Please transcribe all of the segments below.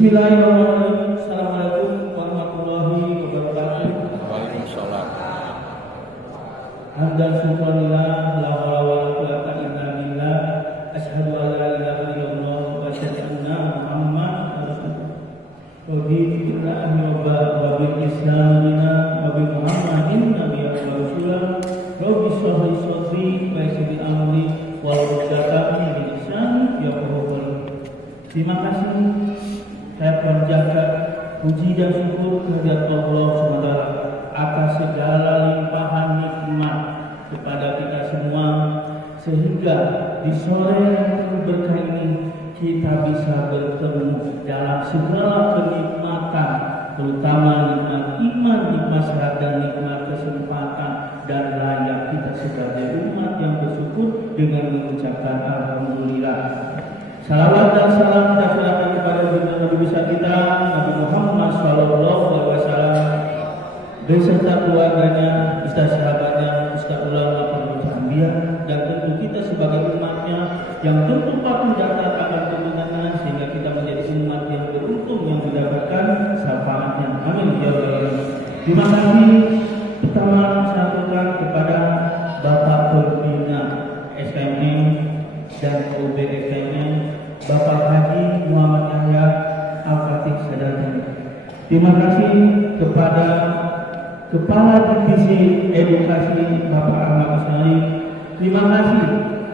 Bismillahirrahmanirrahim. Assalamualaikum warahmatullahi wabarakatuh. Waalaikumsalam. Hamdan syukurillah, la haula wala quwwata illa billah. Asyhadu an la ilaha illallah wa asyhadu anna Muhammadan rasulullah. Raditu billahi wa bil Islam dina wa bi Muhammadin nabiyyan wa rasulan. Rabbi shrah li sadri wa yassir li amri wahlul min lisani yafqahu qawli. Terima kasih. Saya panjatkan puji dan syukur kehadirat Allah SWT atas segala limpahan nikmat kepada kita semua, sehingga di sore yang penuh berkah ini kita bisa bertemu dalam segala kenikmatan, terutama nikmat iman, nikmat sehat, dan nikmat kesempatan dan layak kita sebagai umat yang bersyukur dengan mengucapkan alhamdulillah. Salawat dan salam kita serahkan kepada Nabi besar kita Nabi Muhammad SAW beserta keluarganya, beserta sahabatnya, beserta ulama, para anbiya, dan tentu kita sebagai umatnya yang tentu patuh dan taat akan tuntunannya, sehingga kita menjadi umat yang beruntung yang mendapatkan syafaatnya. Amin ya rabbal alamin. Terima kasih pertama saya berikan kepada Bapak Pembina SMM dan OB SMM, Bapak Haji Muhammad Yahya Al-Fatih Sadari. Terima kasih kepada Kepala Divisi Edukasi Bapak Ahmad Usnari. Terima kasih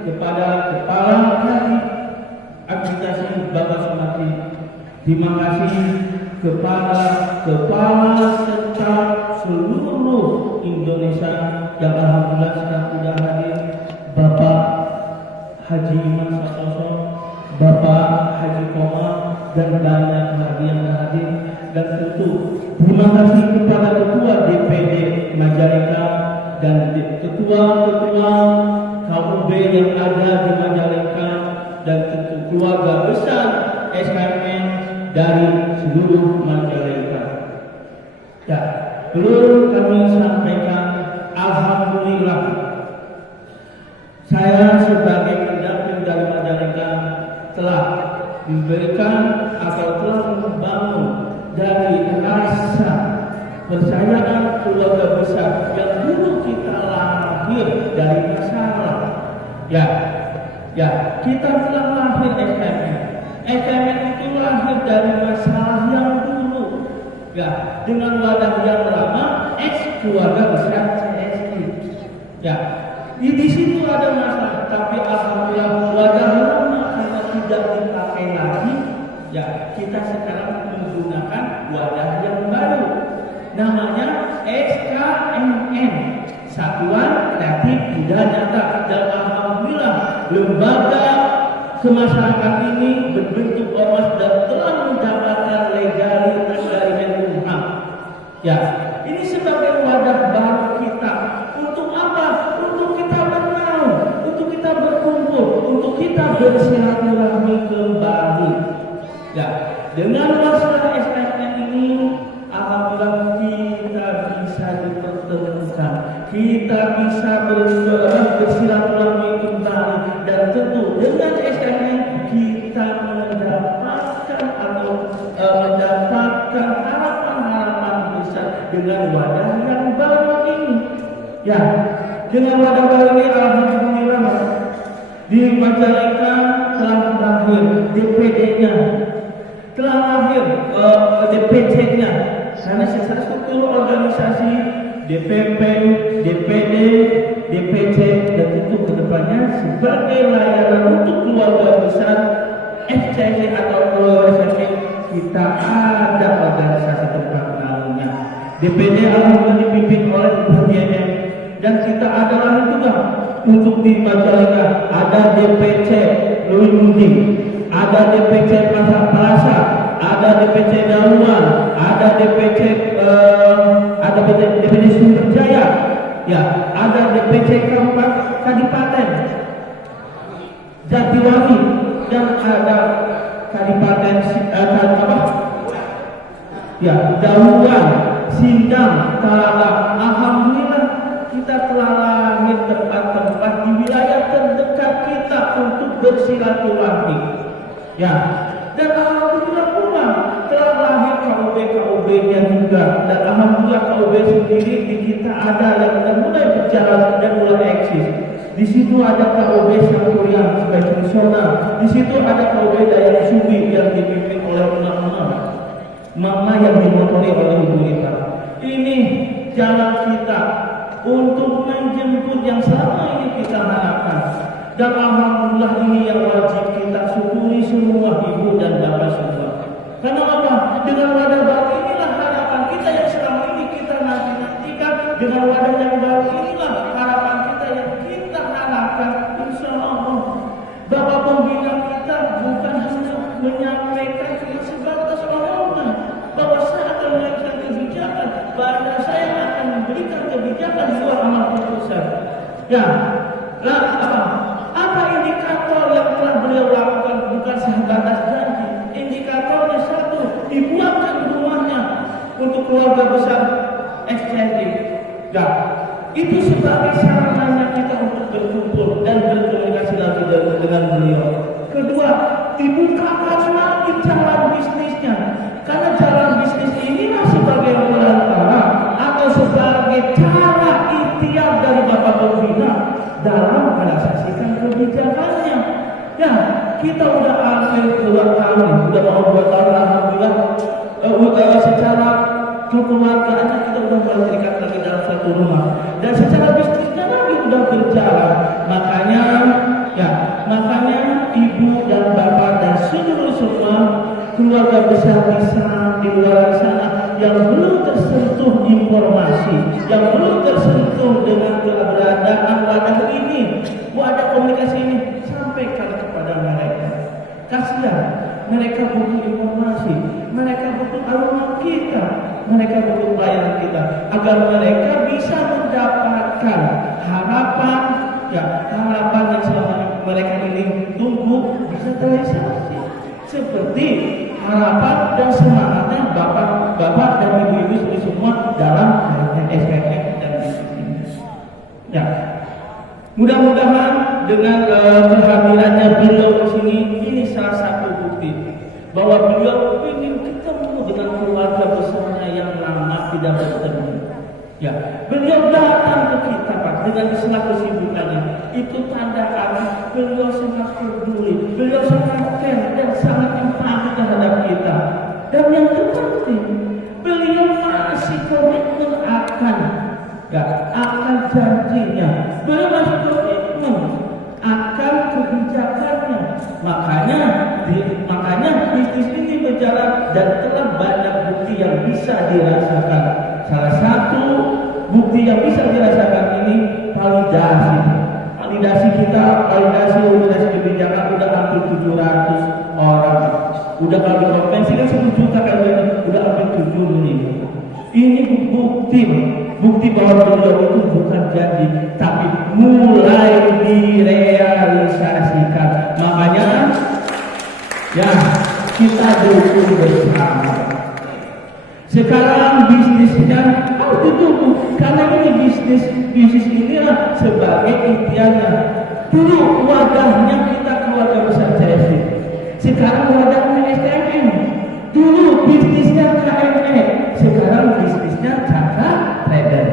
kepada Kepala Haji Akreditasi Bapak Sumatri. Terima kasih kepada Kepala Staf seluruh Indonesia yang alhamdulillah sekarang sudah hadir, Bapak Haji Iman Santoso, Bapak Haji Koma, dan banyak lagi yang hadir. Dan tentu terima kasih kepada Ketua DPD Majalengka dan Ketua-Ketua KUB yang ada di Majalengka, dan tentu keluarga besar SKMN dari seluruh Majalengka. Ya, perlu kami sampaikan alhamdulillah, saya sebagai pendamping dari Majalengka telah diberikan atau telah membangun dari rasa persayaan keluarga besar yang dulu kita lahir dari masalah. Ya, kita telah lahir SKMN itu lahir dari masalah yang dulu. Ya, dengan wadah yang lama, keluarga besar CSI. Ya, di situ ada masalah, tapi alhamdulillah wadah lama karena tidak dipakai lagi. Ya, kita sekarang menggunakan wadah yang baru, namanya SKMN, Satuan Kreatif Muda Nyata. Dan alhamdulillah lembaga kemasyarakatan ini berbentuk ormas dan telah mendapatkan legalitas dari Menkumham. Ya, ini sebagai wadah baru kita. Untuk apa? Untuk kita bernaung, untuk kita berkumpul, untuk kita bersilaturahmi kembali. Ya, dengan masalah SKMN ini, alhamdulillah kita bisa dipertemukan, kita bisa bersilaturahmi kembali, dan tentu dengan SKMN kita mendapatkan mendapatkan harapan-harapan besar dengan wadah yang baru ini. Ya, dengan wadah baru ini alhamdulillah di Majalengka telah lahir DPD-nya, telah lahir DPC-nya, karena secara struktur organisasi DPP, DPD, DPC, dan itu kedepannya sebagai layanan untuk keluarga besar FCC atau keluarga SME, kita ada organisasi tempat naungnya. DPD alhamdulillah dipimpin oleh BDM, dan kita ada lagi juga untuk di Majalengka ada DPC Louis Mudi, ada DPC Plaza, ada DPC Dauman, ada DPC DPD Sumber Jaya, ya, ada DPC Kadipaten Jatiwangi, dan ada Kadipaten Dahuan, Sindang, Talaga. Alhamdulillah kita telah lahir tempat-tempat di wilayah terdekat kita untuk bersilaturahmi. Ya, dan alhamdulillah pula KUB-nya juga, dan alhamdulillah KUB sendiri di kita ada yang mulai berjalan dan mulai eksis. Di situ ada KUB Sangkuriang sebagai fungsional, di situ ada KUB Dayak Subi yang dipimpin oleh mama yang dimotori oleh Ibu Rita. Ini jalan kita untuk menjemput yang selama ini kita harapkan. Dan alhamdulillah ini yang wajib kita syukuri semua ibu dan bapak semua. Karena apa? Dengan wadah baru inilah harapan kita yang selama ini kita nantikan. Dengan wadah yang baru inilah harapan kita yang kita harapkan. Insya Allah Bapak pembina kita bukan hanya menyampaikan cuma sebatas omongan bahwa saya akan melakukan kebijakan, bahwa saya akan memberikan kebijakan sesuai amal putusan. Ya, apa indikator yang telah beliau lakukan? Bukan sebatas janji. Indikatornya satu, dibuatkan rumahnya untuk keluarga besar XCD. Ya, itu sebagai sarananya kita untuk berkumpul dan berkomunikasi lagi dengan beliau. Kedua, dibukakan lagi jalan bisnisnya. Karena jalan bisnis inilah sebagai perantara atau sebagai cara ikhtiar dari Bapak Pembina dalam melaksanakan kebijakannya. Ya, kita udah ambil 2 tahun, udah mau 2 tahun alhamdulillah. Secara kekeluargaannya kita udah mulai terikat lagi dalam satu rumah, dan secara bisnisnya lagi udah berjalan. Makanya ibu dan bapak dan seluruh semua keluarga besar di luar sana yang belum tersentuh informasi, yang belum tersentuh dengan keberadaan wadah ini, wadah komunikasi ini, sampaikan kepada mereka. Kasihan, mereka butuh informasi, mereka butuh aroma kita, mereka butuh pelayanan kita, agar mereka bisa mendapatkan harapan yang selama mereka ini tunggu bisa terrealisasi. Seperti harapan dan semangatnya bapak dan ibu-ibu semua dalam SPM dan bisnis. Ya, mudah-mudahan dengan kehadirannya beliau di sini, ini salah satu bukti bahwa beliau ingin ketemu dengan keluarga besarnya yang lama tidak bertemu. Ya, beliau datang ke kita Pak dengan segala kesibukannya. Itu tanda kata beliau sangat peduli, beliau sangat care dan sangat empati terhadap kita. Dan yang terpenting, beliau masih komitmen akan janjinya. Beliau masih komitmen akan kebijakannya. Makanya bisnis ini berjalan dan telah banyak bukti yang bisa dirasakan. Salah satu bukti yang bisa dirasakan ini validasi kebijakan udah hampir 700 orang. Udah kalau di provinsi kan 10 juta kan udah hampir 70.000. Ini bukti bahwa beliau itu bukan janji, tapi mulai direalisasikan. Makanya ya kita dukung bersama. Sekarang bisnisnya harus ditutup karena ini bisnis inilah sebagai ikhtiarnya. Dulu wadahnya kita keluarga besar CSD, sekarang wadahnya STMN. Dulu bisnisnya KME, sekarang bisnisnya Cakra Trader.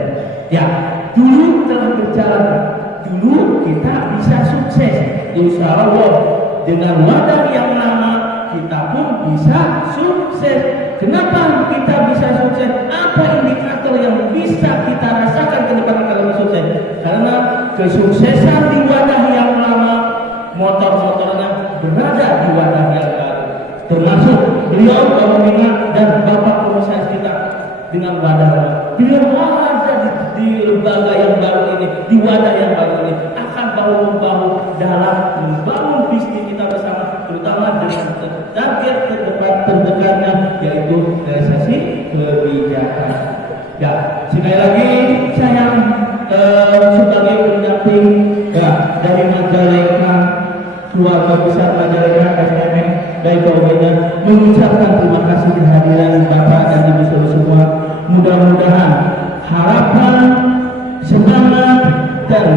Ya, dulu telah berjalan. Dulu kita bisa sukses. Insya Allah dengan wadah yang lama kita pun bisa sukses. Kenapa kita bisa sukses? Apa indikator yang bisa kita rasakan ke depan kita lebih sukses? Karena kesuksesan di wadah yang lama, motor-motornya berada di wadah yang baru. Termasuk beliau pembina dan bapak komisaris kita dengan wadah baru. Beliau ada di lembaga yang baru ini, di wadah yang baru ini, akan bahu-membahu dalam membangun bisnis kita bersama, terutama dengan target terdekatnya, yaitu realisasi kebijakan. Ya, sekali lagi saya sebagai pendamping dari Majalengka, keluarga besar Majalengka SMN dari KUB-nya mengucapkan terima kasih kehadiran Bapak dan Ibu saudara semua. Mudah-mudahan harapan, semangat dan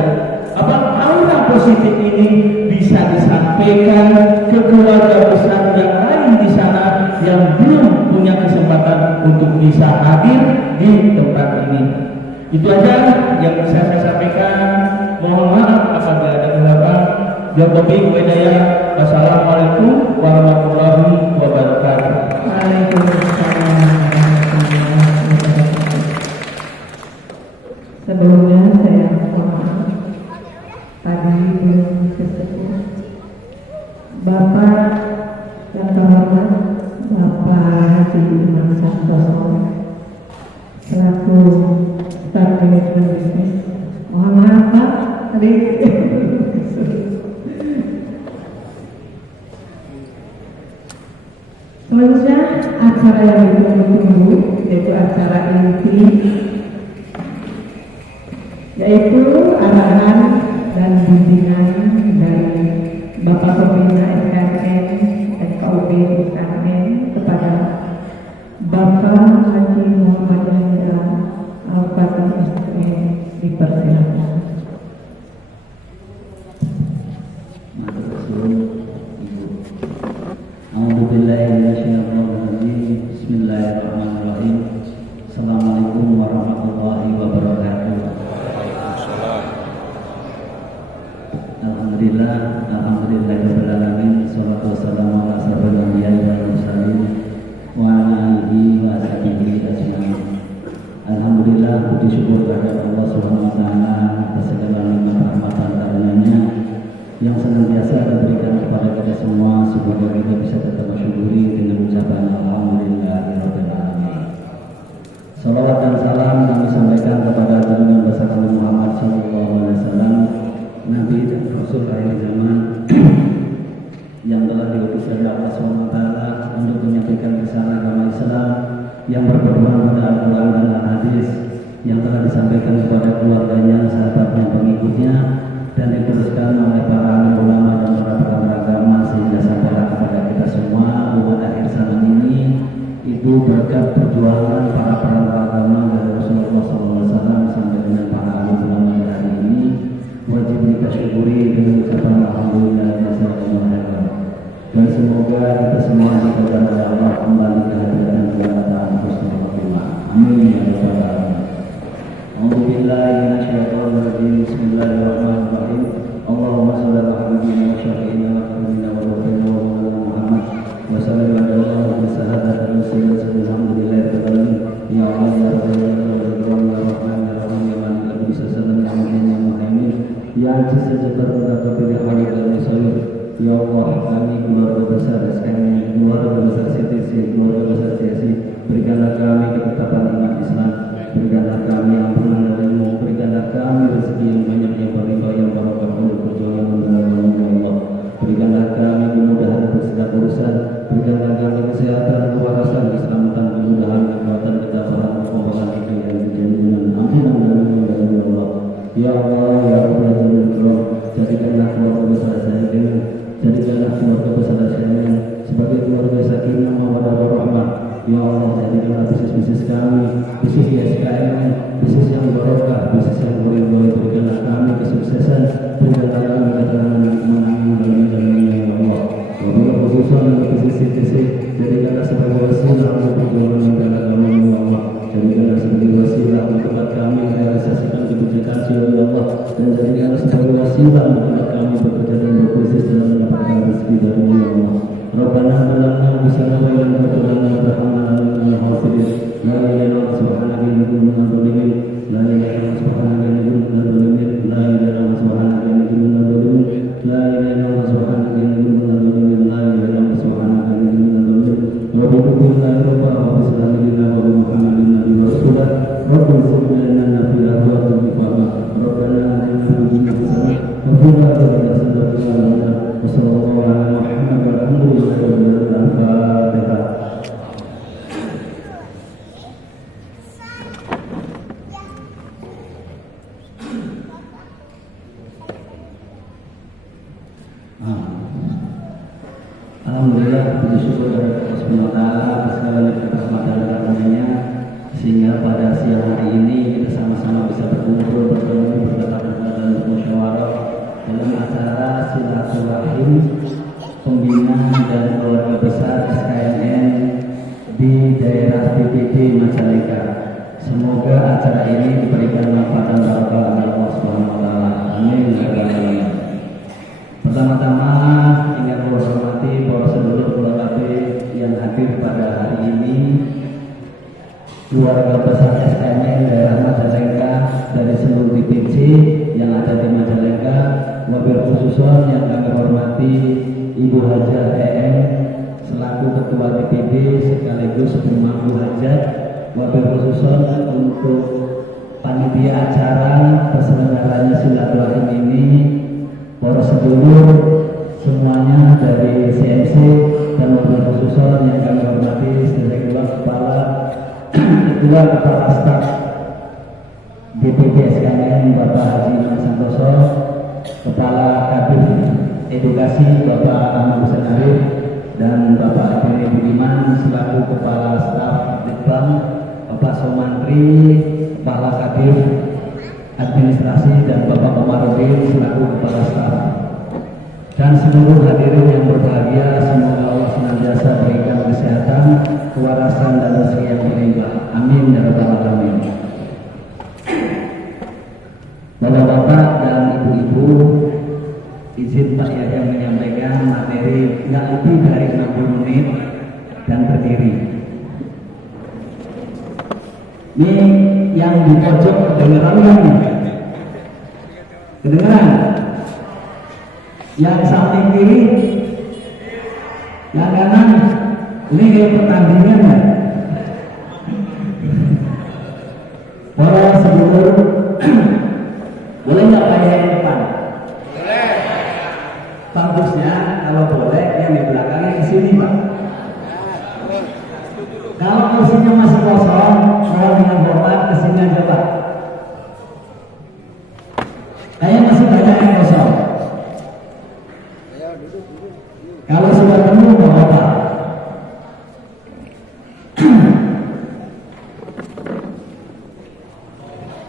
aura positif ini bisa disampaikan ke keluarga besar yang lain di sana yang belum punya kesempatan untuk bisa hadir di tempat ini. Itu aja yang bisa saya sampaikan. Mohon maaf apabila ada kesalahan. Billahi hidayah. Wassalamualaikum warahmatullahi wabarakatuh. Waalaikumsalam warahmatullahi wabarakatuh. Sebelumnya saya mohon maaf tadi belum kesebut Bapak yang terhormat Bapak Haji Imam Santoso selaku Staf Manajemen Bisnis. Mohon maaf Pak tadi. Selanjutnya acara yang ditunggu-tunggu yaitu acara inti, yaitu arahan dan bimbingan dari Bapak Pembina SKN FKUB UKM kepada Bapak Haji Muhammad Hendra Al-Fatih SKN dipersilakan. Bismillahirrahmanirrahim. Assalamualaikum warahmatullahi wabarakatuh. Alhamdulillahirabbil alamin. Shalatu wassalamu ala asyrofil anbiya'i wal mursalin wa ala alihi wa sahbihi ajmain. Alhamdulillah, puji syukur kepada Allah Subhanahu wa taala atas segala nikmat rahmat dan karunia-Nya yang senantiasa diberikan kepada kita semua, semoga kita bisa tetap bersyukuri dengan ucapan alhamdulillahirabbil alamin. Salawat dan salam kami sampaikan kepada junjungan besar Nabi Muhammad SAW, Nabi dan Rasul akhir zaman yang telah diutus oleh Allah SWT untuk menyampaikan risalah agama Islam yang berpedoman pada Al-Quran dan Al-Hadis, yang telah disampaikan kepada keluarganya, sahabatnya, pengikutnya, dan diteruskan oleh para ulama dan para beragama sehingga sampailah kepada kita semua umat akhir zaman ini. Itu berkat perjuangan para agama dari Rasulullah SAW sampai dengan para ulama hari ini. Wajib kita syukuri dengan ucapan alhamdulillah dan semoga kita semua dikatakan oleh Allah kembali ke hadirat kebenaran Husnul Khotimah. Amin ya rabbal alamin. A'udzubillahi minasyaitonir rajim. Bismillahirrahmanirrahim. Allahumma shalli ala habibina wa syafi'ina wa habibina wa rabbina wa maulana Muhammad wa sallallahu alaihi wa sallam bi sahadatil muslimin alhamdulillahirabbil alamin. Ya Allah ya Rabbi ya Rahman ya Rahman ya Rahim ya Malik ya Bisa salam ya Mu'min ya Muhaimin ya Aziz ya Jabbar ya Qadir ya Halik ya Musawwir. Ya Allah, kami keluarga besar SKN, keluarga besar CTC, keluarga besar CSI, berikanlah kami ketetapan iman Islam, berikanlah kami ampunan dan ilmu, berikanlah kami rezeki yang banyak, yang berlimpah, yang barokah, penuh perjuangan mendalamnya ya Allah. Berikanlah kami kemudahan untuk segala urusan, berikanlah kami kesehatan, kewarasan, keselamatan, kemudahan, kekuatan, ketabahan, kekompakan, kekayaan, kejanjian, ampunan dan ilmu ya Allah. Ya Allah, ya Allah, ya Allah, jadikanlah keluarga besar saya dengan jadikanlah keluarga besar saya sebagai keluarga sakinah mawaddah warahmah. Ya Allah, jadikanlah bisnis kami, bisnis SKM, bisnis yang barokah, bisnis yang meridhoi. Berikanlah kami kesuksesan, berikanlah kami keterangan menanggung dalam jalannya ya Allah. Wabil khususan untuk bisnis CTC, jadikanlah sebagai wasilah untuk perjuangan membela agama ya Allah. Jadikanlah sebagai wasilah untuk tempat kami merealisasikan kebijakan ya Allah, dan jadikanlah sebagai wasilah untuk tempat kami bekerja dan berbisnis dalam mendapatkan rezeki dari ya Allah. Rabbana hablana bisana wa lana hablana rahmana lana hafidin la ilaha illa subhanaka inni kuntu minadh dhalimin la ilaha illa subhanaka inni kuntu minadh dhalimin la ilaha illa subhanaka inni kuntu minadh dhalimin la ilaha illa subhanaka inni kuntu minadh dhalimin la ilaha illa subhanaka inni kuntu minadh dhalimin wa bi kullillahi rabba wa bi salamina wa bi muhammadin nabiyyi wa rasulah rabbil zidna fil ardi fahma rabbana atina fid dunya hasanah wa fil akhirati hasanah wa sallallahu ala muhammad wa alhamdulillahi rabbil alamin. Alhamdulillah, puji syukur kepada Allah Subhanahu wa taala atas segala nikmat rahmat dan karunia-Nya sehingga pada siang hari ini kita sama-sama bisa berkumpul, bertemu, bertatap muka dan bermusyawarah dalam acara silaturahim pembina dan keluarga besar SKNN di daerah PPD Majalengka. Semoga acara ini diberikan manfaat dan barokah oleh Allah Subhanahu wa taala. Amin ya rabbal alamin. Pertama-tama ingin menghormati para sedulur keluarga yang hadir pada hari ini, keluarga besar SMN daerah Majalengka dari seluruh DPC yang ada di Majalengka, wabil khususon yang kami hormati Ibu Hajah EM selaku Ketua DPD sekaligus pemangku hajat, wabil khususon untuk panitia acara terselenggaranya silaturahim ini, para sedulur semuanya dari CMC dan wabil khususon yang kami hormati sebagai Ketua Kepala Staf DPD SKN Bapak Haji Iman Santoso, Kepala Kabin Edukasi Bapak Ahmad Hussein Arif, dan Bapak Abdul Budiman selaku Kepala Staf Ditbang, Bapak Somantri Kepala Kabin Administrasi, dan Bapak Komarudin selaku Kepala Staf, dan seluruh hadirin yang berbahagia. Semoga Allah senantiasa berikan kesehatan, kewarasan, dan rezeki yang berlimpah. Amin ya rabbal alamin. Bapak-bapak dan ibu-ibu, izin Pak Yahya menyampaikan materi nggak lebih dari 60 menit dan berdiri. Ini yang di pojok kedengeran nggak nih? Kedengeran? Yang samping kiri, yang kanan, ini kayak pertandingan ya. Para sedulur, boleh nggak kayak yang depan? Boleh. Bagusnya kalau boleh yang di belakangnya ke sini, Pak. Kalau kursinya masih kosong, saya dengan hormat ke sini aja, Pak. Kayaknya masih banyak yang kosong. Kalau sudah penuh, nggak apa-apa.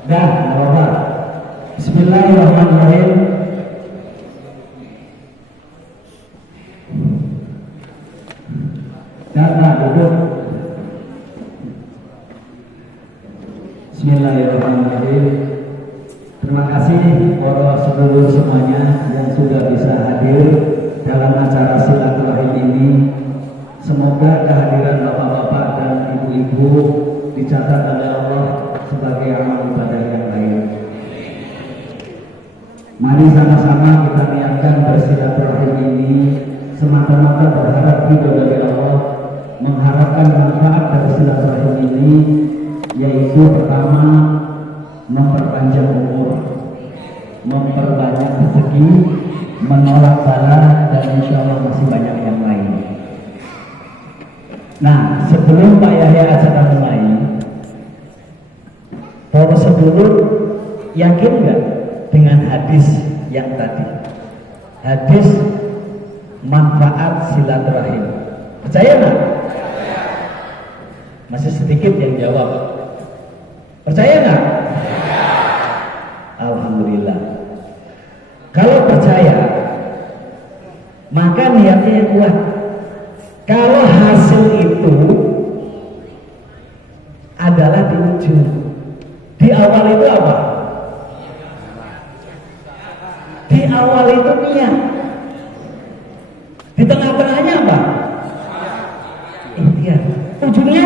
Dah, nggak apa-apa. Bismillahirrahmanirrahim. Nah, duduk. Bismillahirrahmanirrahim. Terima kasih para sedulur semuanya yang sudah bisa hadir dalam acara silaturahim ini. Semoga kehadiran bapak-bapak dan ibu-ibu dicatat oleh Allah sebagai amal ibadah yang baik. Mari sama-sama kita niatkan bersilaturahim ini semata-mata berharap ridho dari Allah, mengharapkan manfaat dari silaturahim ini, yaitu pertama memperpanjang umur, memperbanyak rezeki, menolak bala, dan insya Allah masih banyak yang lain. Nah, sebelum Pak Yahya acara mulai, para sedulur yakin nggak dengan hadis yang tadi? Hadis manfaat silaturahim. Percaya nggak? Masih sedikit yang jawab. Percaya nggak? Alhamdulillah. Kalau percaya, maka niatnya yang kuat. Kalau hasil itu adalah di ujung, di awal itu apa? Di awal itu niat. Di tengah-tengahnya apa? Ikhtiar. Ujungnya?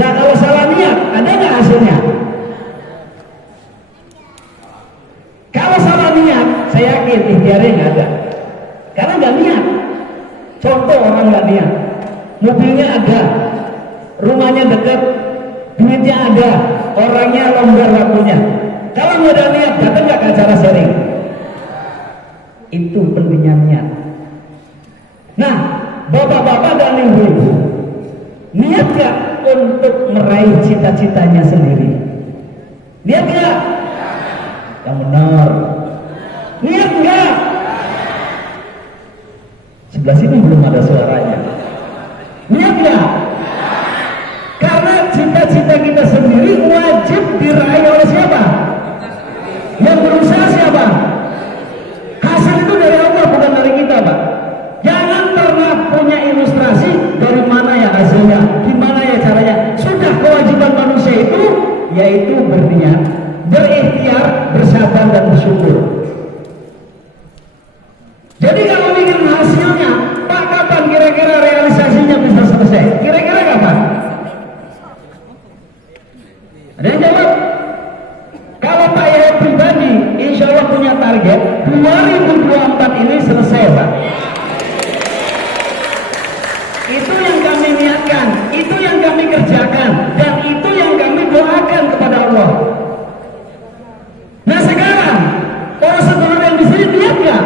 Nah, kalau salah niat, ada nggak hasilnya? Kalau salah niat, saya yakin ikhtiarnya nggak ada. Karena nggak niat. Contoh orang nggak niat, mobilnya ada, rumahnya dekat, duitnya ada, orangnya longgar waktunya. Kalau nggak ada niat, datang nggak ke acara sharing? Itu pentingnya niat. Nah, bapak-bapak dan ibu-ibu, niat nggak untuk meraih cita-citanya sendiri? Niat nggak? Yang benar. Niat nggak? Sebelah sini belum ada suaranya. Niat nggak? Karena cita-cita kita sendiri wajib diraih oleh siapa? Yang berusaha siapa? Hasil itu dari Allah, bukan dari kita, Pak. Jangan pernah punya ilustrasi dari mana ya hasilnya, gimana ya caranya kerjakan, dan itu yang kami doakan kepada Allah. Nah sekarang para saudara yang di sini lihat nggak?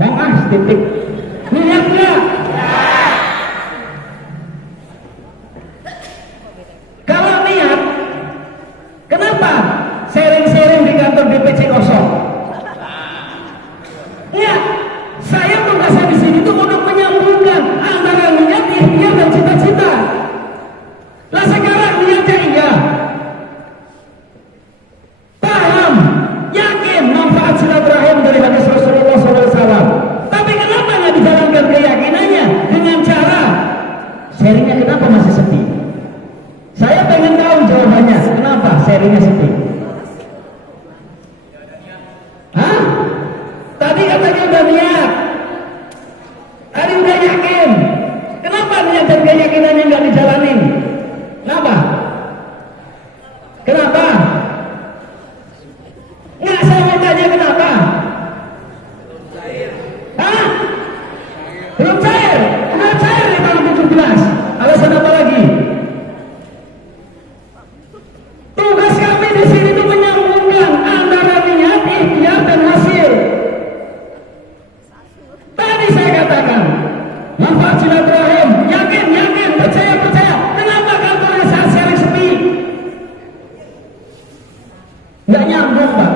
Mau titik lihat nggak? Kalau niat, kenapa sharing-sharing di kantor DPC kosong? Enggak, saya merasa di sini tuh untuk menyambungkan antara niat, ikhtiar dan cita-cita. Lah sekarang niatnya iya, paham, yakin manfaat silaturahim dari hadis Rasulullah SAW. Tapi kenapa nggak dijalankan keyakinannya dengan cara sharingnya? Kenapa masih sepi? Saya pengen tahu jawabannya. Kenapa sharingnya sepi? Hah? Tadi katanya udah niat, tadi udah yakin. Kenapa niat dan keyakinannya nggak dijalanin? Kenapa? Kenapa? Nggak, saya mau tanya kenapa? Hah? Belum cair? Udah cair di tahun 17. Alasan apa lagi? Tugas kami di sini itu menyambungkan antara niat, ikhtiar dan hasil. Tadi saya katakan manfaat silaturahim, yakin, percaya. Kenapa kantornya saat sharing sepi? Nggak nyambung, Pak.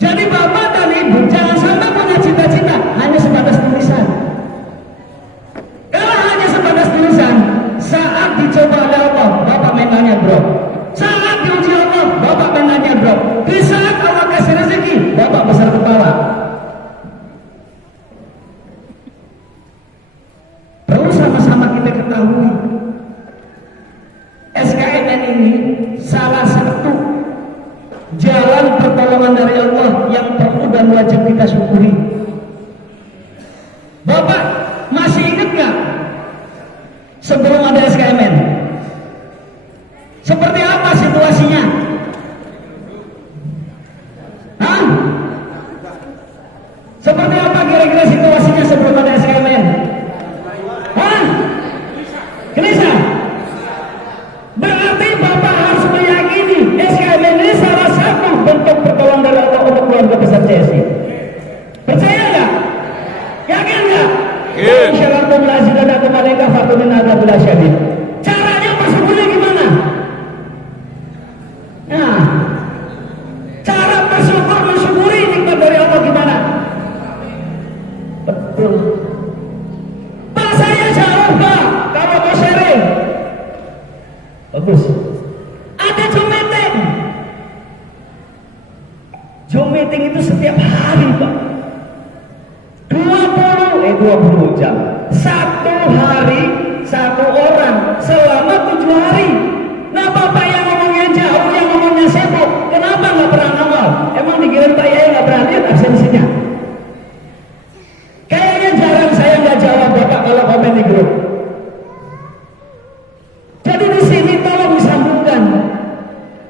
Jadi bapak dan ibu jangan sampai punya cita-cita hanya sebatas tulisan. Kalau hanya sebatas tulisan, saat dicoba oleh Allah, bapak mentalnya drop. Saat diuji Allah, bapak mentalnya drop. Di saat Allah kasih rezeki, bapak besar kepala. Perlu sama-sama kita ketahui, SKNN ini salah satu jalan pertolongan dari Allah yang perlu dan wajib kita syukuri. Bapak masih ingat nggak sebelum ada SKMN? Seperti apa situasinya? Hah? Seperti apa kira-kira situasinya sebelum ada SKMN? Hah? Gelisah? Berarti Bapak harus meyakini SKMN ini salah satu bentuk pertolongan dari Allah untuk keluarga besar CSI. Percaya nggak? Yakin nggak? Insyaallah lazidanakum alaika fatumin adabil syadid. Caranya bersyukurnya gimana? Nah, cara bersyukur mensyukuri nikmat dari Allah gimana? Betul. Pak, saya jauh Pak kalau mau sharing. Bagus. Ada Zoom meeting. Zoom meeting itu setiap hari Pak. 20 jam. Satu hari, satu orang selama 7 hari. Nah Bapak yang ngomongnya jauh, yang ngomongnya sibuk, kenapa nggak pernah ngawal? Emang dikirim Pak Yai nggak pernah lihat absensinya? Kayaknya jarang saya nggak jawab Bapak kalau komen di grup. Jadi di sini tolong disambungkan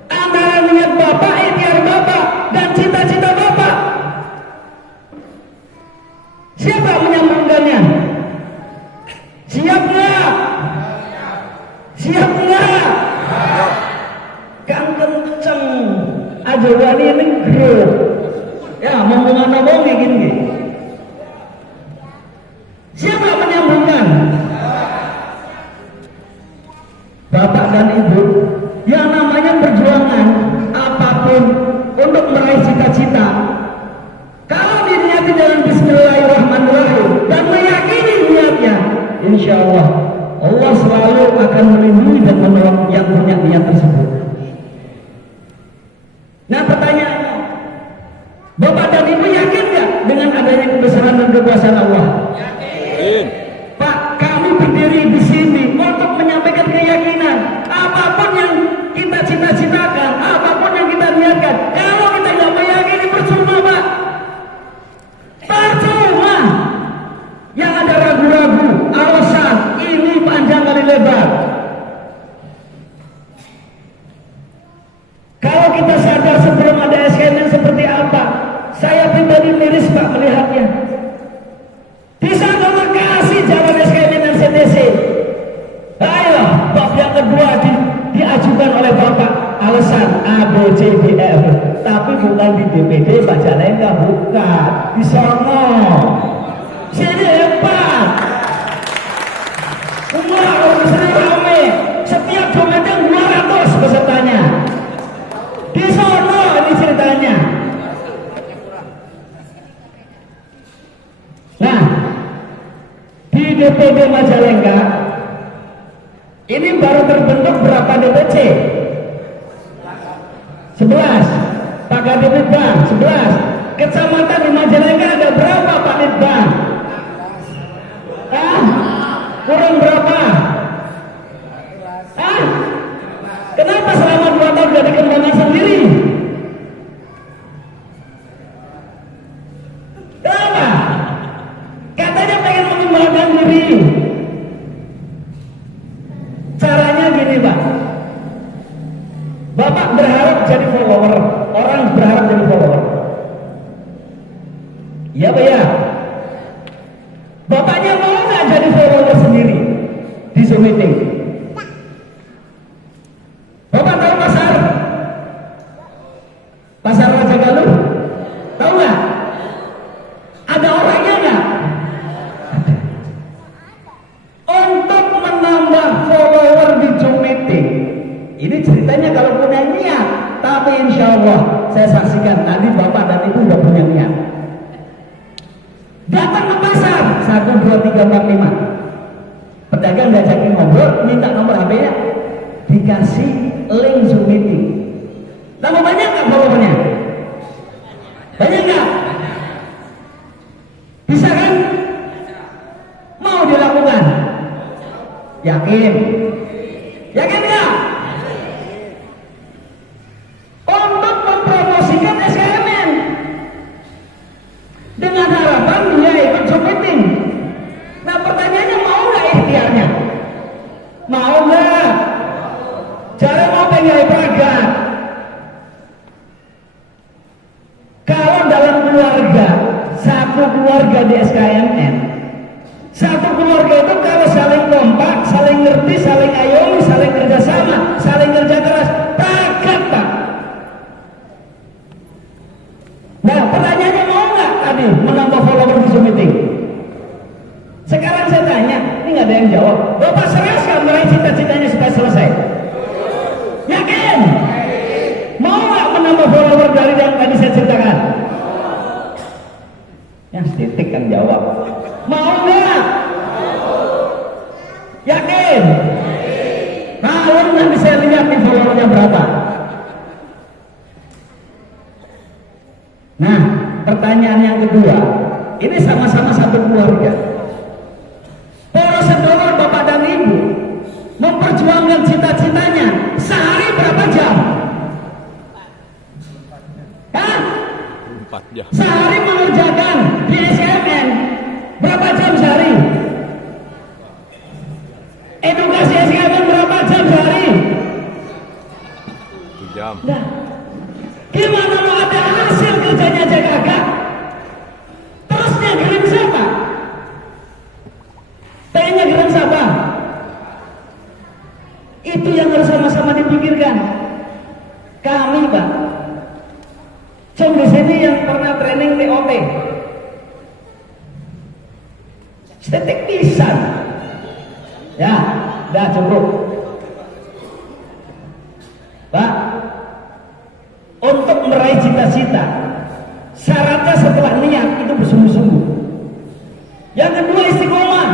antara niat Bapak, ikhtiar Bapak, dan cita-cita Bapak. Siapa menyambungkannya? Siap nggak? Siap nggak? Kan kenceng aja wani negro. Ya mau ngomong gini. Siapa menyambungkan? Bapak dan Ibu, yang namanya perjuangan apapun untuk meraih cita-cita, kalau diniati dengan Bismillahirrahmanirrahim dan meyakini niatnya, insya Allah Allah selalu akan melindungi dan menolong yang punya niat tersebut. Nah pertanyaannya, Bapak dan Ibu yakin nggak dengan adanya kebesaran dan kekuasaan Allah? Yakin. Pak, kami berdiri di sini untuk menyampaikan keyakinan. Apapun yang kita cita-citakan, apapun yang kita niatkan, kalau kita tidak meyakini, percuma Pak. Percuma. Yang ada ragu-ragu, alasan, ini panjang kali lebar. kedua diajukan oleh Bapak alasan A, B, C, D, E, F, tapi bukan di DPD Majalengka, bukan di sono. Sini hebat. Semua urusannya rame. Setiap dompetnya 200 pesertanya. Di sono ini ceritanya. Nah, di DPD Majalengka ini baru terbentuk berapa DPC? 11. Pak Kadipidbang 11. Kecamatan di Majalengka ada berapa Pak Litbang? Kurang berapa? Kenapa selama 2 tahun gak dikembangkan sendiri? Kenapa? Katanya pengen mengembangkan diri. Caranya gini Pak, Bapak berharap jadi follower, orang berharap jadi follower. Iya Pak ya? Bapaknya mau nggak jadi follower sendiri di Zoom meeting? Bapak tahu pasar Raja Galuh? Tahu nggak? Ada orangnya nggak? Untuk menambah follower di Zoom meeting, ini ceritanya kalau punya niat, tapi insya Allah saya saksikan tadi Bapak dan Ibu udah punya niat. Datang ke pasar 1, 2, 3, 4, 5. Pedagang diajakin ngobrol, minta nomor HP-nya, dikasih link Zoom meeting. Tambah banyak nggak followernya? Banyak nggak? Bisa kan? Mau dilakukan? Yakin? Yakin nggak? Untuk mempromosikan SKMN dengan harapan dia ikut Zoom meeting. Nah pertanyaannya mau nggak ikhtiarnya? Mau nggak? Cara mau pengen beragam. Kalau dalam keluarga, satu keluarga di SKMN, satu keluarga itu kalau saling kompak, saling ngerti, saling ayomi, saling kerjasama, saling kerja keras, bakat Pak. Nah pertanyaannya mau nggak tadi menambah follower di Zoom meeting? Sekarang saya tanya, ini nggak ada yang jawab. Bapak serius nggak meraih cita-citanya supaya selesai? Yakin? Mau nggak menambah follower dari yang tadi saya ceritakan? Ya titik kan jawab. Mau nggak? Yakin? Nah, nanti saya lihat nih followernya berapa. Nah, pertanyaan yang kedua, ini sama-sama satu keluarga. Para sedulur Bapak dan Ibu memperjuangkan cita-citanya sehari berapa jam? Hah? 4 jam. Sehari mengerjakan di SKMN berapa jam sehari? Edukasi SKMN berapa jam sehari? 1 jam. Nah, gimana mau ada hasil kerjanya aja kagak? Terus nyakirin siapa? Pengen nyakirin siapa? Itu yang harus sama-sama dipikirkan. Kami Pak, cuma di sini yang pernah training TOT, setik pisan. Ya, udah cukup. Pak, untuk meraih cita-cita, syaratnya setelah niat itu bersungguh-sungguh. Yang kedua istiqomah.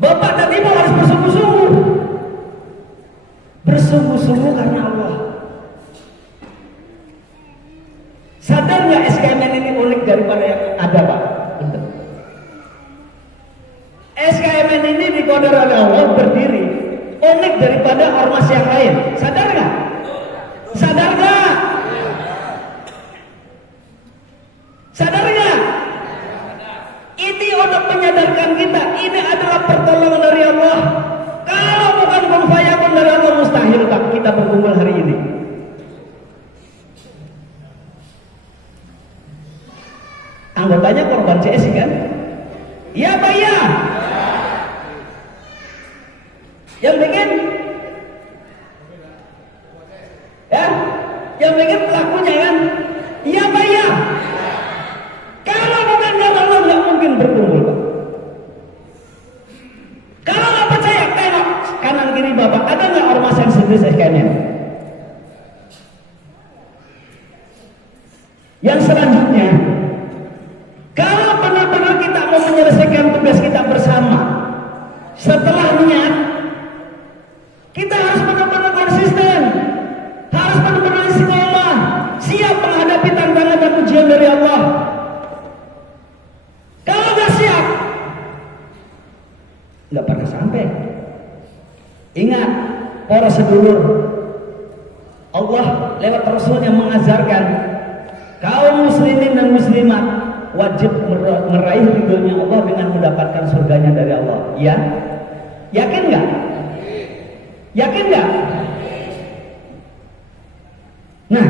Bapak dan Ibu harus bersungguh-sungguh. Bersungguh-sungguh karena Allah. Sadar nggak SKMN ini unik daripada yang ada Pak? Betul. SKMN ini dikodar oleh Allah berdiri unik daripada ormas yang lain. Sadar nggak? Sadar nggak? Sadar nggak? Ini untuk menyadarkan kita ini adalah pertolongan dari Allah. Kalau bukan kun fayakun dari Allah mustahil Pak kita berkumpul hari ini. Anggotanya korban CSI kan? Iya Pak ya. Yang bikin ya, yang bikin pelakunya kan? Iya Pak ya. Kalau bukan karena Allah nggak mungkin berkumpul Pak. Kalau nggak percaya tengok kanan kiri Bapak, ada nggak ormas yang sedih kayaknya? Yang selanjutnya, kalau benar-benar kita mau menyelesaikan tugas kita bersama, setelah niat, kita harus benar-benar konsisten, harus benar-benar istiqomah, siap menghadapi tantangan dan ujian dari Allah. Kalau nggak siap, nggak pernah sampai. Ingat, para sedulur, Allah lewat Rasul yang mengajarkan kaum muslimin dan muslimat wajib meraih ridhonya Allah dengan mendapatkan surganya dari Allah. Ya, yakin nggak? Yakin nggak? Nah,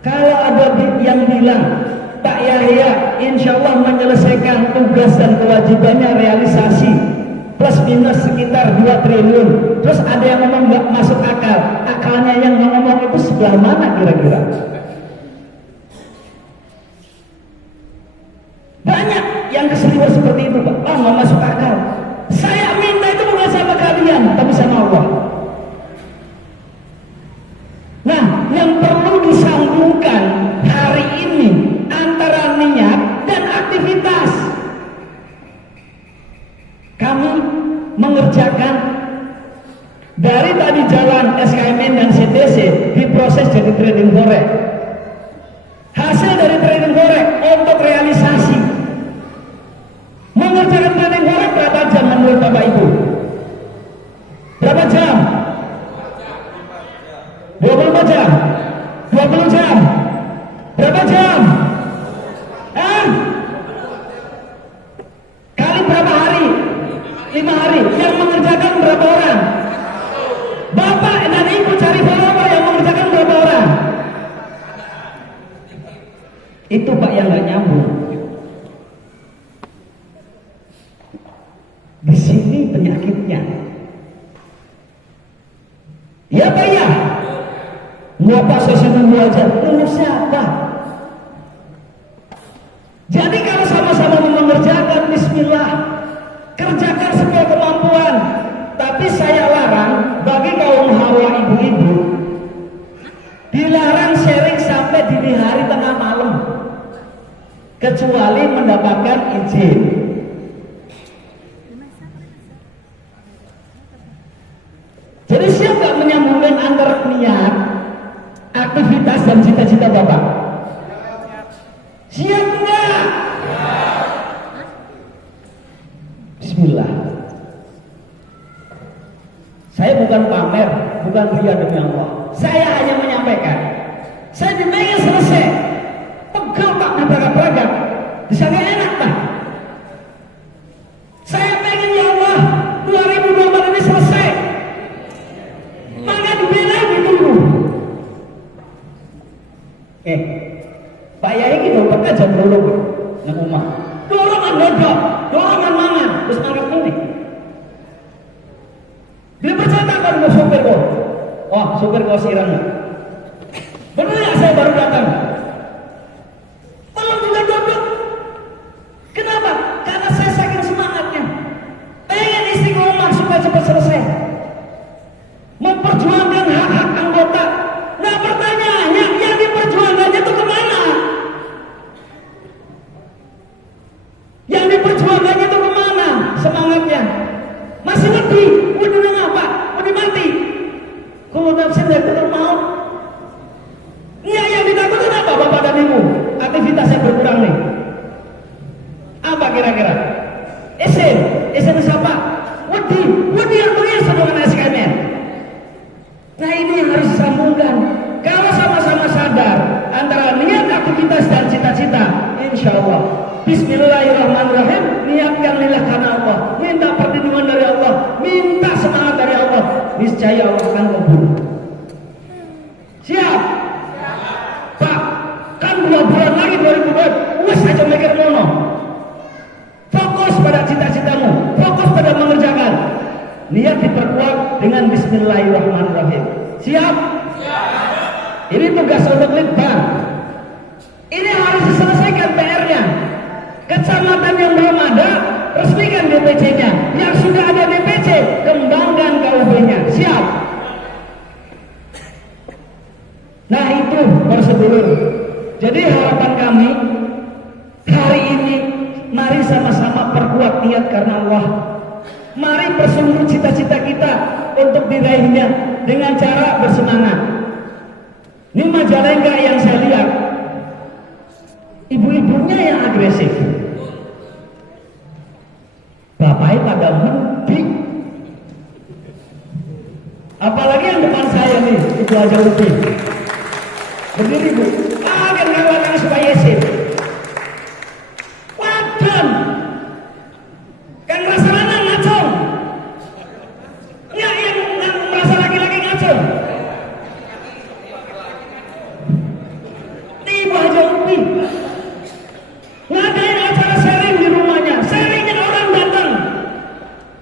kalau ada yang bilang Pak Yahya insya Allah menyelesaikan tugas dan kewajibannya realisasi plus minus sekitar 2 triliun, terus ada yang ngomong nggak masuk akal, akalnya yang ngomong itu sebelah mana kira-kira? Banyak yang keseliwer seperti itu Pak, oh nggak masuk akal. Saya minta itu bukan sama kalian, tapi sama Allah. Nah, yang perlu disambungkan hari ini antara niat dan aktivitas. Kami mengerjakan dari tadi jalan SKMN dan CTC diproses jadi trading forex. Hasil dari trading forex untuk realisasi. Mengerjakan trading forex berapa jam menurut Bapak Ibu? Berapa jam? 24 jam? 20 jam? Berapa jam? Kali berapa hari? 5 hari. Yang mengerjakan berapa orang? Bapak dan Ibu cari follower yang mengerjakan berapa orang? Itu Pak yang nggak nyambung. Di sini penyakitnya. Ya Pak ya. Ngapa saya nunggu aja? Nunggu siapa? Jadi kalau sama-sama mengerjakan, Bismillah, kerjakan sebuah kemampuan. Tapi saya larang bagi kaum hawa ibu-ibu, dilarang sharing sampai dini hari tengah malam, kecuali mendapatkan izin. Jadi siap nggak menyambungkan antara niat, aktivitas dan cita-cita Bapak? Siap nggak? Bismillah. Saya bukan pamer, bukan ria demi Allah. Saya hanya menyampaikan. Saya dipengen selesai. Pegel Pak, nabrak-nabrak. Di sana enak Pak. Saya pengen ya Allah 2024 ini selesai. Maka dibilang ditunggu. Pak Yai gitu, pakai jam dulu yang rumah. Dorongan dodok, dorongan mangan, terus mangkat ini. Dia percatakan ke sopir kok. Oh, sopir kok sirang. Benar ya saya baru datang. Belum juga dodok. Kenapa? Karena saya saking semangatnya. Pengen istiqomah supaya cepat selesai. Memperjuangkan hak-hak anggota. Nah pertanyaannya, yang diperjuangkannya itu kemana? Yang diperjuangkannya itu kemana semangatnya? Masih lebih, udah ngapa? Udah mati. Kalau nafsu tidak mau. Iya yang ditakutkan apa Bapak dan Ibu? Aktivitasnya berkurang nih. Apa kira-kira? Esen siapa? Wadi yang tulis dengan SKMN. Nah ini yang harus disambungkan. Kalau sama-sama sadar antara niat, aktivitas dan cita-cita, insya Allah Bismillahirrahmanirrahim, niatkan lillah karena Allah, minta perlindungan dari Allah, minta semangat dari Allah, niscaya Allah akan kabul. Siap? Pak, kan 2 bulan lagi 2024, wes aja mikir mono. Fokus pada cita-citamu, fokus pada mengerjakan. Niat berkuat dengan Bismillahirrahmanirrahim. Siap? Siap. Ini tugas untuk litbang. Ini harus diselesaikan PR-nya. Kecamatan yang belum ada, resmikan DPC-nya. Yang sudah ada DPC, kembangkan KUB-nya. Siap? Nah itu prosedur. Jadi harapan kami hari ini, mari sama-sama perkuat niat karena Allah. Mari bersungguh cita-cita kita untuk diraihnya dengan cara bersemangat. Ini Majalengka yang saya lihat, ibu-ibunya yang agresif, bapaknya pada mendik. Apalagi yang depan saya nih, Ibu Haja Uti. Berdiri Bu, kan kawan supaya Yesin. Wadan, kan rasa lanang ngacung. Yang merasa laki-laki ngacung. Ibu Haja Uti ngadain acara sharing di rumahnya. Sharingnya orang datang.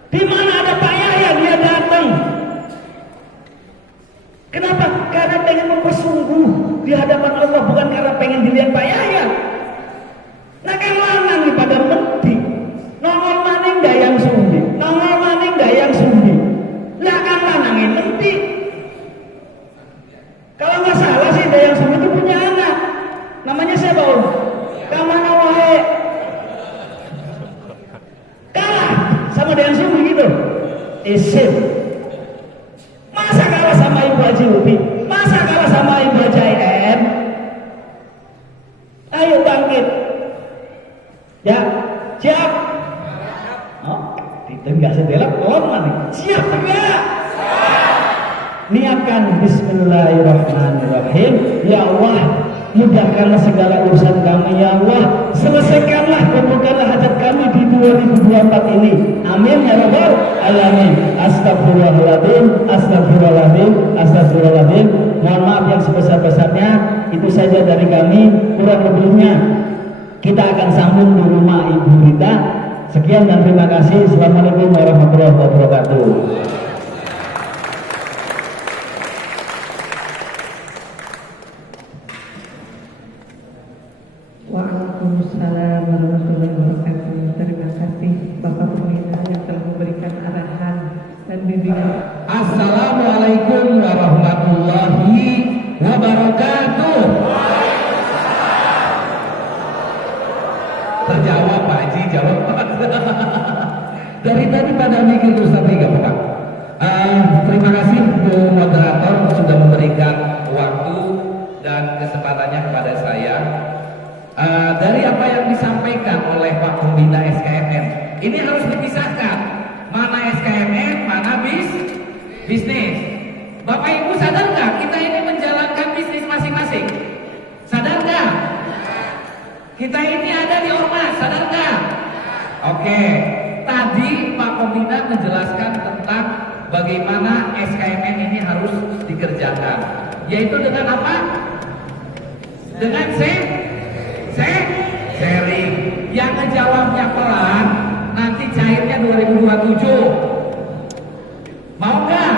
Di mana ada Pak Yahya dia datang. Kenapa? Karena pengen mempersungguh di hadapan Allah, bukan karena pengen dilihat Pak Yahya. Nah kan lanang nih pada menti. Nongol maning dayang sumbi. Nongol maning dayang sumbi. Lah kan lanangin menti. Kalau nggak salah sih dayang sumbi itu punya anak. Namanya siapa Om? Kamana wae. Kalah sama dayang sumbi gitu. Isim. Masa kalah sama Ibu Haji Upi? Masa kalah sama Ibu Haji IM? Ayo bangkit. Ya, siap. Oh, ditengah sedelap lama nih. Siap enggak? Niatkan Bismillahirrahmanirrahim. Ya Allah, mudahkanlah segala urusan kami ya Allah. Selesaikanlah, kabulkanlah hajat kami di 2024 ini. Amin ya rabbal alamin. Astagfirullahaladzim, astagfirullahaladzim, astagfirullahaladzim. Mohon maaf yang sebesar-besarnya. Itu saja dari kami. Kurang lebihnya kita akan sambung di rumah Ibu Rita. Sekian dan terima kasih. Assalamualaikum warahmatullahi wabarakatuh. Waalaikumsalam warahmatullahi wabarakatuh. Terima kasih Bapak Pembina yang telah memberikan arahan dan bimbingan. Assalamualaikum warahmatullahi wabarakatuh. Terjawab Pak Haji, jawab. Dari tadi pada mikir Ustaz Tiga Pak. Terima kasih untuk moderator sudah memberikan waktu dan kesempatannya kepada saya. Dari apa yang disampaikan oleh Pak Pembina SKMN, ini harus dipisahkan mana SKMN, mana bisnis. Bapak Ibu sadar nggak kita ini menjalankan bisnis masing-masing? Sadar nggak? Kita ini ada di ormas, sadar nggak? Oke, tadi Pak Pembina menjelaskan tentang bagaimana SKMN ini harus dikerjakan, yaitu dengan apa? Dengan sharing. Yang ngejawabnya pelan, nanti cairnya 2027. Mau nggak?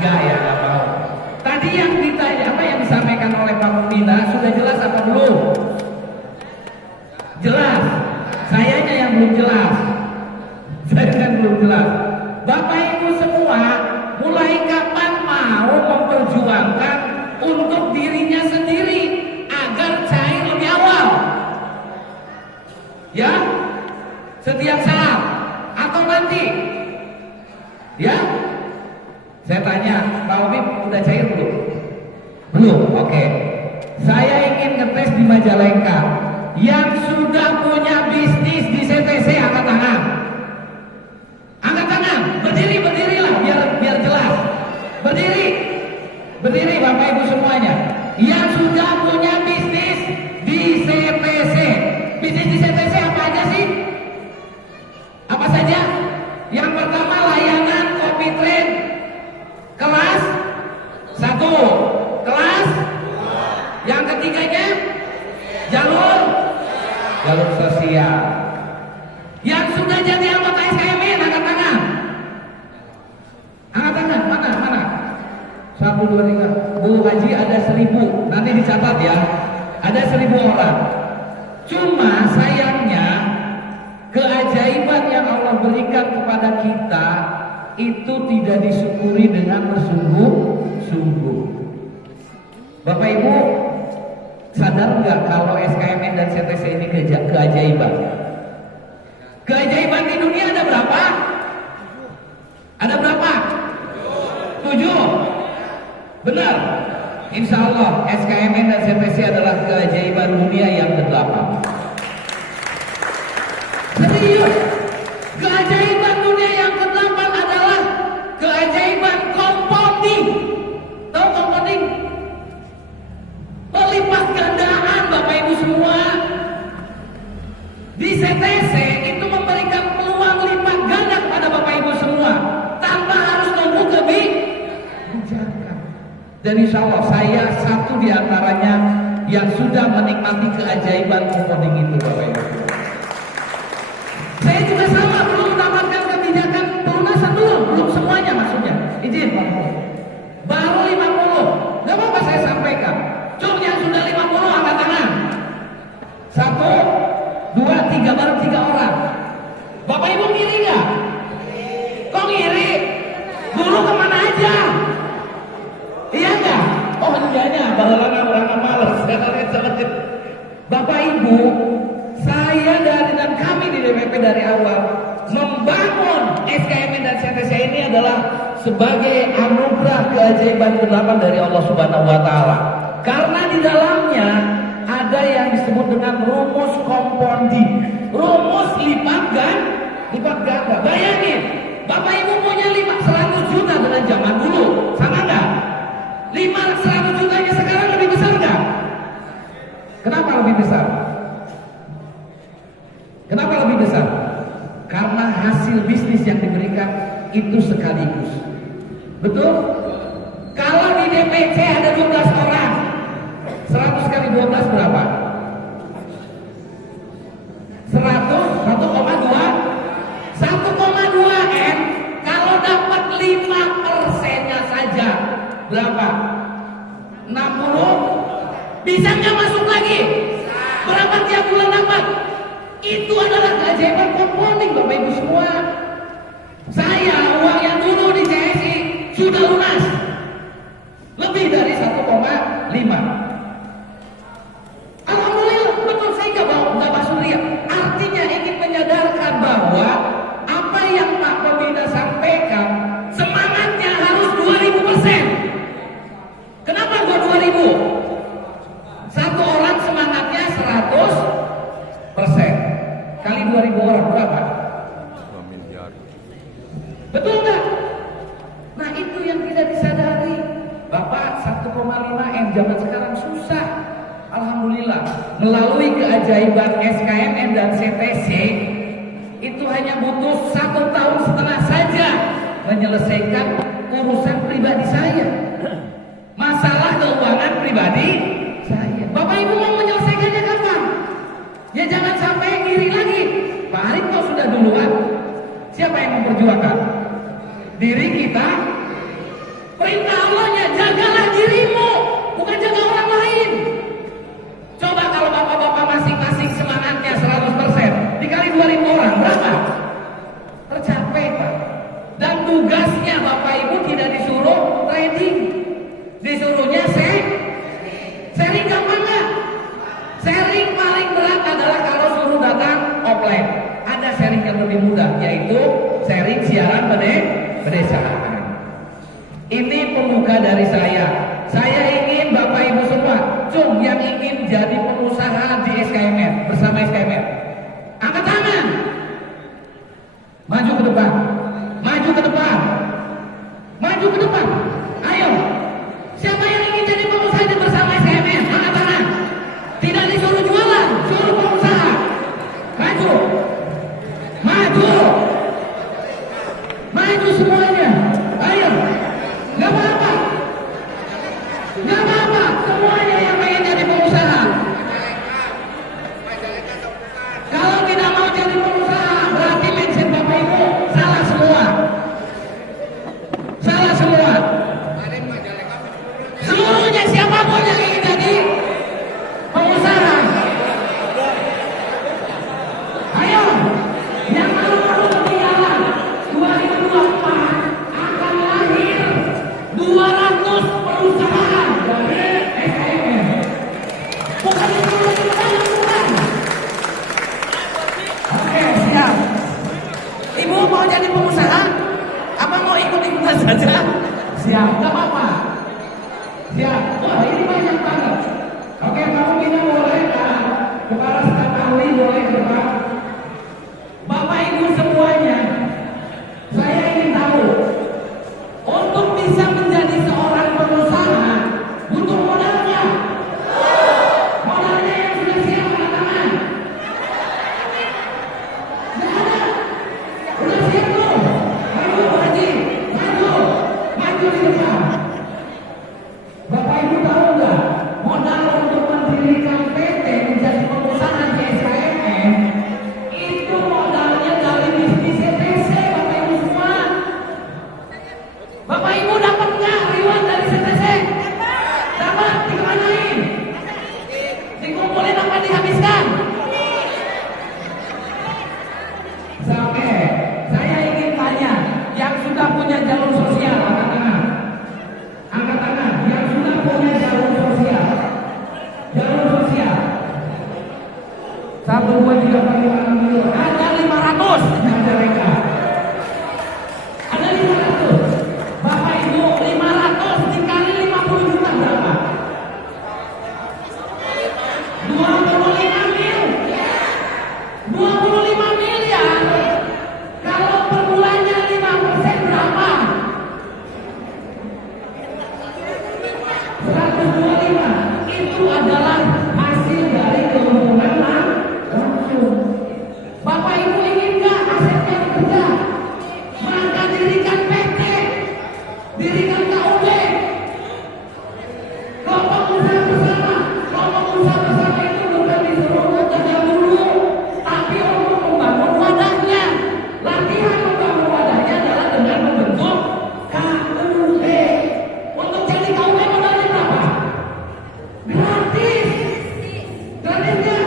Nggak ya, nggak mau. Tadi yang ditanya apa yang disampaikan oleh Pak Pembina sudah jelas apa belum? Jelas. Sayanya yang belum jelas. Saya kan belum jelas. Bapak Ibu semua, mulai kapan mau memperjuangkan untuk dirinya sendiri agar cair lebih awal? Ya, setiap saat atau nanti? Ya, saya tanya, Pak Obib udah cair belum? Belum, oke. Saya ingin ngetes di Majalengka. Yang sudah punya bisnis di CTC angkat tangan. Angkat tangan, berdirilah biar jelas. Berdiri Bapak Ibu semuanya. Yang sudah punya bisnis di CTC. Bisnis di CTC apa aja sih? Apa saja? Yang pertama layanan kopi train kelas 1, kelas. Yang ketiganya jalur sosial. Yang sudah jadi anggota SKMN angkat tangan. 1, 2, 3. Bu Haji ada 1000. Nanti dicatat ya. Ada 1000 orang. Cuma sayangnya keajaiban yang Allah berikan kepada kita itu tidak disyukuri dengan bersungguh-sungguh. Bapak Ibu sadar nggak kalau SKMN dan CTC ini keajaiban? Keajaiban di dunia ada berapa? Ada berapa? 7. Benar. Insya Allah SKMN dan CTC adalah keajaiban dunia yang ke-8. Serius. Keajaiban dunia yang ke-8 adalah keajaiban compounding. Tahu compounding? Pelipat gandaan Bapak Ibu semua. Di CTC itu memberikan peluang lipat ganda kepada Bapak Ibu semua tanpa harus nunggu kebijakan. Dan insya Allah saya satu di antaranya yang sudah menikmati keajaiban compounding itu Bapak Ibu. Saya juga sama belum mendapatkan kebijakan pelunasan belum semuanya maksudnya. Izin Pak. Baru 50. Gak apa-apa saya sampaikan. Cuk yang sudah 50 angkat tangan. 1, 2, 3 baru 3 orang. Bapak Ibu ngiri nggak? Kok ngiri? Dulu kemana aja? Iya nggak? Oh iyanya, baheulana orang males. Bapak Ibu, saya dan kami di DPP dari awal membangun SKMN dan CTC ini adalah sebagai anugerah keajaiban ke-8 dari Allah Subhanahu wa taala. Karena di dalamnya ada yang disebut dengan rumus compounding. Rumus lipat ganda. Bayangin, Bapak Ibu punya 100 juta dengan zaman dulu, sama nggak? 100 jutanya sekarang lebih besar nggak? Kenapa lebih besar? Kenapa lebih besar? Karena hasil bisnis yang diberikan itu sekaligus. Betul? Kalau di DPC ada 12 orang, 100 kali 12 berapa? 100, 1,2 M. Kalau dapat 5%-nya saja berapa? 60. Bisa nggak masuk lagi? Berapa tiap bulan dapat? Itu adalah keajaiban compounding Bapak Ibu semua. Saya uang yang dulu di CSI sudah lunas lebih dari 1,5. Alhamdulillah, betul saya nggak basuria. Artinya ingin menyadarkan bahwa apa yang Pak Pembina sampaikan semangatnya harus 2000%. Kenapa gua 2000? Satu orang semangatnya 100%. Kali 2000 orang berapa? 2 miliar. Betul nggak? Nah itu yang tidak disadari. Bapak 1,5 M zaman sekarang susah. Alhamdulillah melalui keajaiban SKMN dan CTC itu hanya butuh 1,5 tahun saja menyelesaikan urusan pribadi saya. Masalah keuangan pribadi saya. Bapak Ibu mau menyelesaikannya kapan? Ya jangan sampai ngiri lagi. Pak Arif kok sudah duluan? Siapa yang memperjuangkan? Diri kita. Perintah Allahnya jagalah dirimu, bukan jaga orang lain. Coba kalau bapak-bapak masing-masing semangatnya 100%, dikali 2000 orang berapa? Tercapai Pak. Dan tugasnya Bapak Ibu tidak disuruh trading, disuruhnya sharing gampang nggak? Sharing paling berat adalah kalau suruh datang offline. Ada sharing yang lebih mudah, yaitu sharing siaran pedesaan. Ini pembuka dari saya. Saya ingin Bapak Ibu semua, mana saja. Siap, nggak apa-apa. Siap. Wah, ini banyak banget. Oke, kamu kita boleh kepala staf ahli boleh Pak. Bapak Ibu semuanya, saya ingin tahu untuk bisa menjadi seorang pengusaha butuh modalnya. Modalnya yang sudah siap angkat tangan. Nggak ada. Udah siap belum? Maju Pak Haji, maju di depan. Bapak Ibu tahu nggak modal untuk mendirikan PT menjadi pengusaha di SKMM itu modalnya dari bisnis CTC. Bapak Ibu semua, Bapak Ibu dapat nggak reward dari CTC? Dapat, dikemanain? Dikumpulin apa dihabiskan? Oke, saya ingin tanya yang sudah punya jalur sosial, angkat tangan. Angkat tangan, yang sudah punya jalur sosial. Jalur sosial. 1, 2, 3, 4, 5, 6, 7. Ada 500. Ada mereka. Ada 500. Bapak Ibu, 500 dikali 50 juta berapa? 25 mil. 25 miliar. Kalau per bulannya 5% berapa? 125. Itu adalah hasil dari keuntungan langsung. Bapak Ibu ingin nggak asetnya bekerja? Maka dirikan PT, dirikan KUB, kelompok usaha bersama. Kelompok usaha bersama itu bukan disuruh bekerja dulu, tapi untuk membangun wadahnya. Latihan membangun wadahnya adalah dengan membentuk KUB. Untuk jadi KUB modalnya berapa? Gratis. Gratisnya?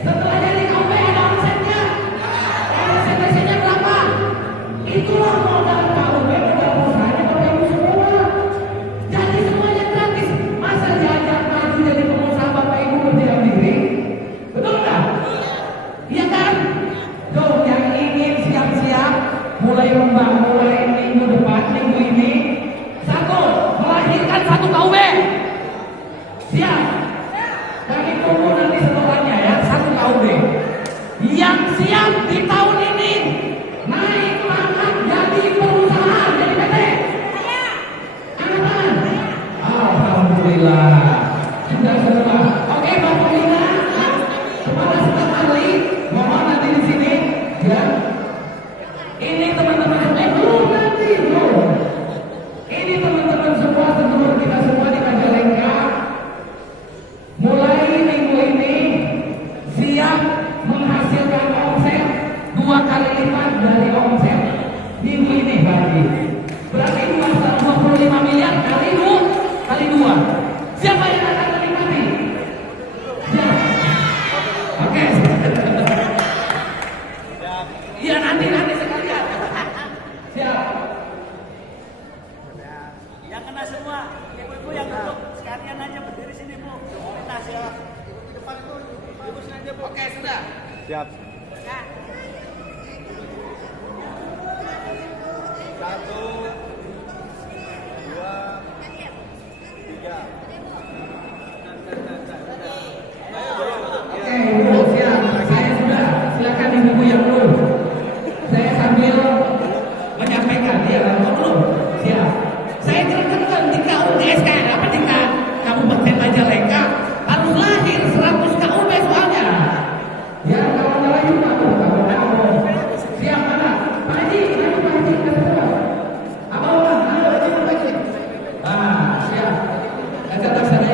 Setelah jadi KUB ada omsetnya. CTC-nya berapa? Itulah modal KUB, modal usahanya Bapak Ibu semua. Jadi semuanya gratis. Masa diajak maju jadi pengusaha Bapak Ibu berdiam diri? Betul nggak? Iya kan? Tuh, yang ingin siap-siap mulai minggu depan, minggu ini, 1, melahirkan 1 KUB. Siap? Kami tunggu nanti setelahnya ya, 1 KUB. Yang siap di tahun ini naik pangkat jadi pengusaha, jadi PT. Angkat tangan. Alhamdulillah. Sudah semua. Oke, Bapak Bina, kepada staf ahli, mohon nanti di sini ya. Ini teman-teman, belum nanti belum. Ini teman-teman semua, teman-teman kita semua di Majalengka, mulai minggu ini siap menghasilkan omset 2 kali lipat dari omset minggu ini berarti. Berarti 25 miliar kali 2. Siapa yang akan menikmati? Siap. Oke. Iya nanti sekalian. Siap. Yang kena semua, ibu-ibu yang duduk sekalian aja berdiri sini Bu. Kita siap. Di depan Bu, ibu sini aja Bu. Oke, sudah. Siap. Ya. 1, 2, 3. Oke, Ibu, siap. Saya sudah. Silakan Ibu yang dulu. Saya sambil menyampaikan dia belum. Siap. Saya kira-kira di KUB SKM ketika Kabupaten Majalengka harus lahir 100 KUB soalnya. Ya, kalau nyala juga tuh, kamu. Siap mana? Pak Haji, Pak Haji, apa orang? Pak Haji. Siap. Ajak laksana.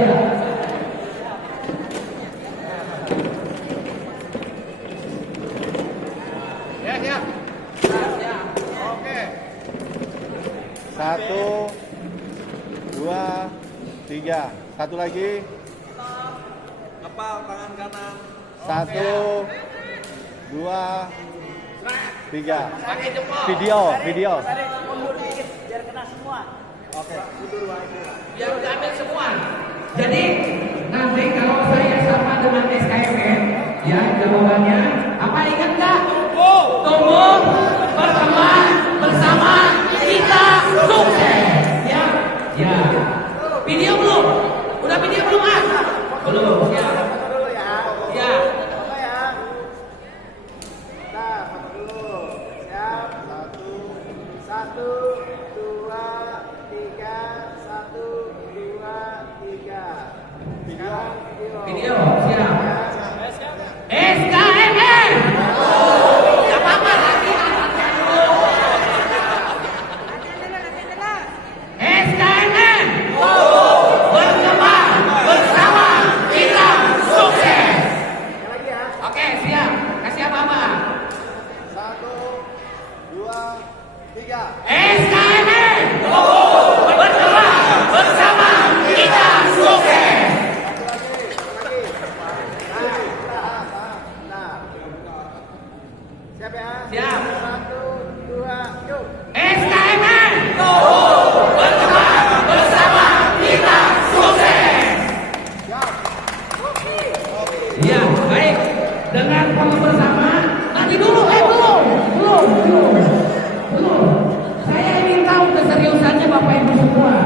Ya, siap. Siap. Oke. 1, 2, 3. Satu lagi. Kepal tangan kanan. 1, 2, 3. Pakai jempol. Video. Tarik mundur dikit biar kena semua. Oke. Biar udah ambil semua. Jadi nanti kalau saya sama dengan SKMM, ya jawabannya apa, ingat nggak? Tumbuh berkembang bersama kita. ikhwan.